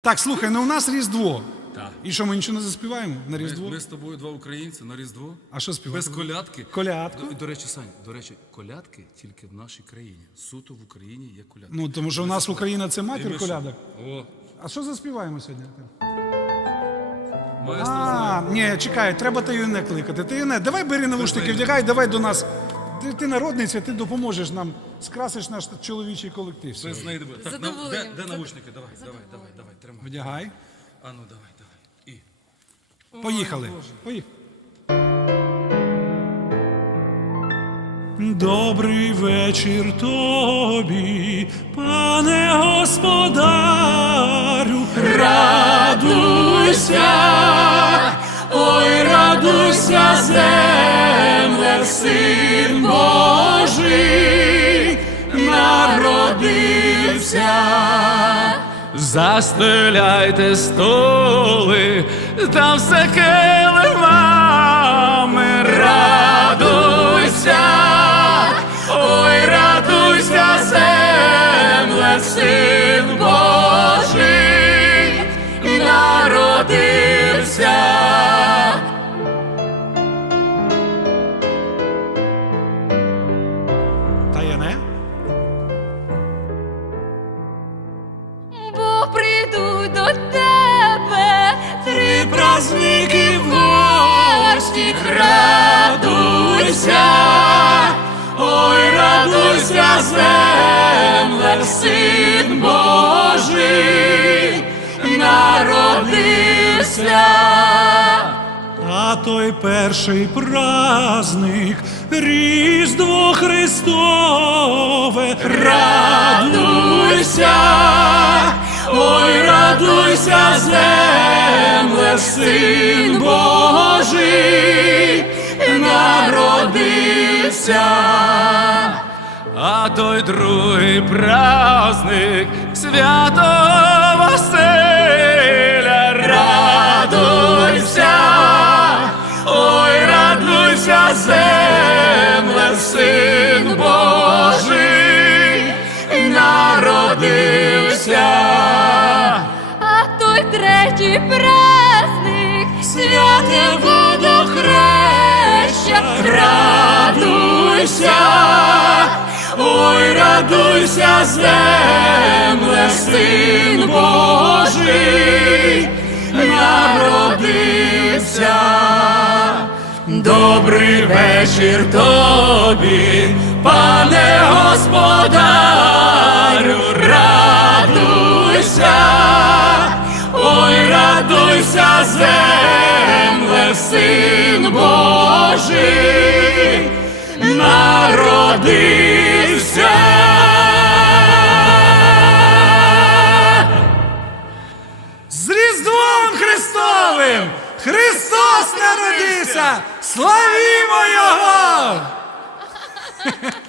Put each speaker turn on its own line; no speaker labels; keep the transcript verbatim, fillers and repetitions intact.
Так, слухай, ну у нас Різдво.
Так.
І що, ми нічого не заспіваємо на Різдво?
Ми, ми з тобою два українці на Різдво.
А що співати?
Без колядки.
Колядку?
До, до речі, Сань, до речі, колядки тільки в нашій країні. Суто в Україні є колядки.
Ну, тому що у нас Україна – це матір
ми
колядок.
що? О,
А що заспіваємо сьогодні?
маестро
А,
знає.
ні, чекай, треба Таюне кликати. Таюне, давай бери навушники, вдягай, давай до нас. Ти, ти народниця, ти допоможеш нам, скрасиш наш чоловічий колектив.
Ми
сьогодні.
знайдемо. Так, на,
Задоволенням.
де, де наушники? Давай, давай, давай, давай, тримай.
Вдягай.
А ну, давай, давай. І.
Поїхали. Поїхали. Добрий вечір тобі, пане господарю. Радуйся, ой, радуйся, земле, син Божий народився.
Застеляйте столи, та все килимами. Радуйся, ой, радуйся, земле, син Божий народився.
Таяне?
Бо прийду до тебе три
Праздники в гості, радуйся, ой, радуйся, земле, син Божий народився.
А той перший праздник, Різдво Христове.
Радуйся, ой, радуйся, земле, син Божий народився. А той другий праздник Святого Василя. Радуйся, ой, радуйся, земле, син Божий народився.
А той третій праздник святе водохреща.
Радуйся, ой, радуйся, земле, син Божий народився. Добрий вечір тобі, пане господарю. Радуйся, ой, радуйся, земле, син Божий народився.
З Різдвом Христовим! Христос народився! Славімо Його!